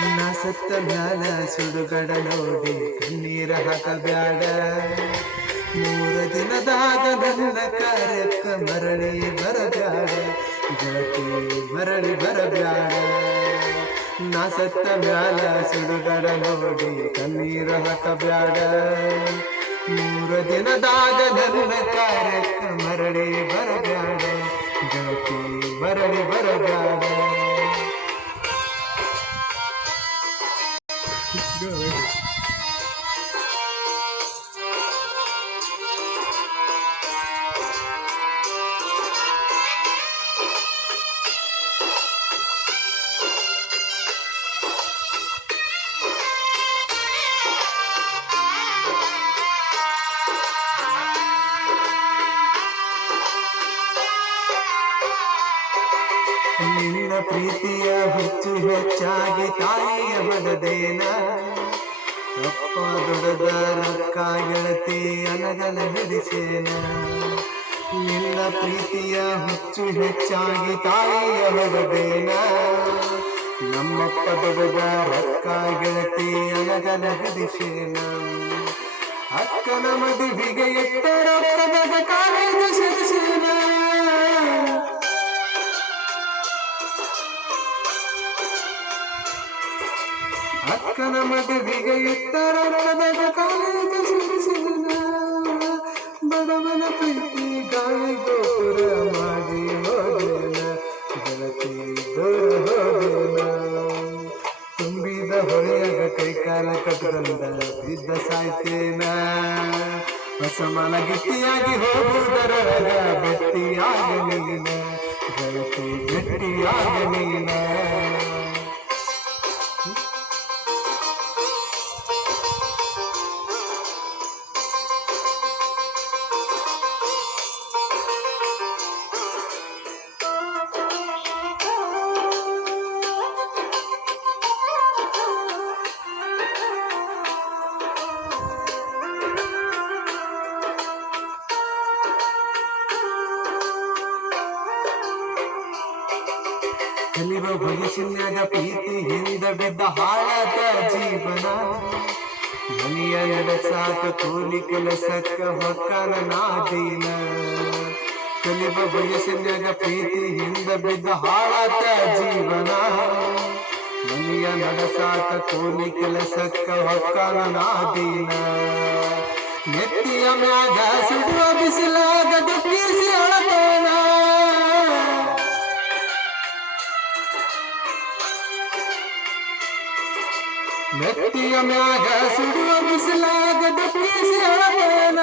ನಾ ಸತ್ತ ಮ್ಯಾಲ ಸುಡುಗಡ ನೋಡಿ ಕಣ್ಣೀರ ಹಾಕಬ್ಯಾಡ. 3 ದಿನದಾಗ ನನ್ನ ಕಾರ್ಯಕ್ಕ ಮರಳಿ ಬರಬ್ಯಾಡ, ಗೆಳತಿ ಮರಳಿ ಬರಬ್ಯಾಡ. ನಾ ಸತ್ತ ಮ್ಯಾಲ ಸುಡುಗಡ ನೋಡಿ ಕಣ್ಣೀರ ಹಾಕಬ್ಯಾಡ. 3 ದಿನದಾಗ ನನ್ನ ಕಾರ್ಯಕ್ಕ ಮರಳಿ ಬರಬ್ಯಾಡ, ಗೆಳತಿ ಮರಳಿ ಬರಬ್ಯಾಡ. ನಿನ್ನ ಪ್ರೀತಿಯ ಹುಚ್ಚು ಹೆಚ್ಚಾಗಿ ತಾಯಿಯ ಮನದೇನ, ಅಪ್ಪ ದೊಡ್ಡದ ರೊಕ್ಕ ಗೆಳತಿ ಅನಗಲ ಹಿಡಿಸೇನ. ನಿನ್ನ ಪ್ರೀತಿಯ ಹುಚ್ಚು ಹೆಚ್ಚಾಗಿ ತಾಯಿಯ ಮನದೇನ, ನಮ್ಮಪ್ಪ ದೊಡ್ಡದ ರೊಕ್ಕ ಗೆಳತಿ ಅನಗಲ ಹಿಡಿಸೇನ. ಅಕ್ಕನ ಮದುವೆಗೆ ಎತ್ತರ ಕಾಲೇಜು ಸೇರಿಸೇನ. ಅಕ್ಕನ ಮದುವೆಗೆ ಎತ್ತರ ಕಾಲೇಜು ಸೇರಿಸೇನ. ಬಡವನ ಪ್ರೀತಿ ಗಾಳಿ ಗೋಪುರ ಮಾಡಿ ಹೋದೇನ, ಗೆಳತಿ ದೂರ ಹೋದೇನ. ತುಂಬಿದ ಹೊಳೆಯಾಗ ಕೈಕಾಲ ಕಟ್ಟದಂದ ಬಿದ್ದ ಸಾಯ್ತೇನ. ಹೊಸ ಮನ ಗಿಟ್ಟಿಯಾಗಿ ಹೋಗುವುದರೊಳಗ ಬೆಟ್ಟಿಯಾಗ ನೀನ, ಗೆಳತಿ ಬೆಟ್ಟಿಯಾಗ ನೀನ. ಕಲಿವ ವಯಸ್ಸಿನಾಗ ಪ್ರೀತಿ ಹಿಂದ ಬಿದ್ದ ಹಾಳಾದ ಜೀವನ. ಮನೆಯ ನಡೆಸಾಕ ಕೂಲಿ ಕೆಲಸಕ್ಕ ಹೊಕ್ಕನ ನಾದೀನ. ಕಲಿವ ವಯಸ್ಸಿನಾಗ ಪ್ರೀತಿ ಹಿಂದ ಬಿದ್ದ ಹಾಳಾದ ಜೀವನ. ಮನೆಯ ನಡೆಸಾಕ ಕೂಲಿ ಕೆಲಸಕ್ಕ ಹೊಕ್ಕನ ನಾದೀನ. ನೆತ್ತಿಯ ಮ್ಯಾಗ ಸುಡುವ ಬಿಸಿಲಾಗ ದುಃಖಿಸಿ ಅಳತೇನ. ನೆತ್ತಿಯ ಮ್ಯಾಗ ಸುಡುವ ಬಿಸಿಲಾಗ ದುಃಖಿಸಿ ಅಳತೇನ.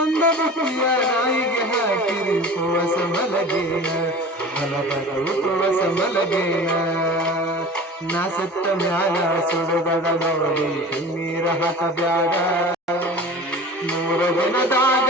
ಅಂದ ಬುಟ್ಟಿಯ ನಾಯಿಗೆ ಹಾಕಿರಿ ಉಪವಾಸ ಮಲಗೇನ, ಬಲಬಲ ಉಪವಾಸ ಮಲಗೇನ. ನಾ ಸತ್ತ ಮ್ಯಾಲ ಸುಡುಗಡ ನೋಡಿ ಕಣ್ಣೀರ ಹಾಕಬ್ಯಾಡ. 3 ದಿನದಾಗ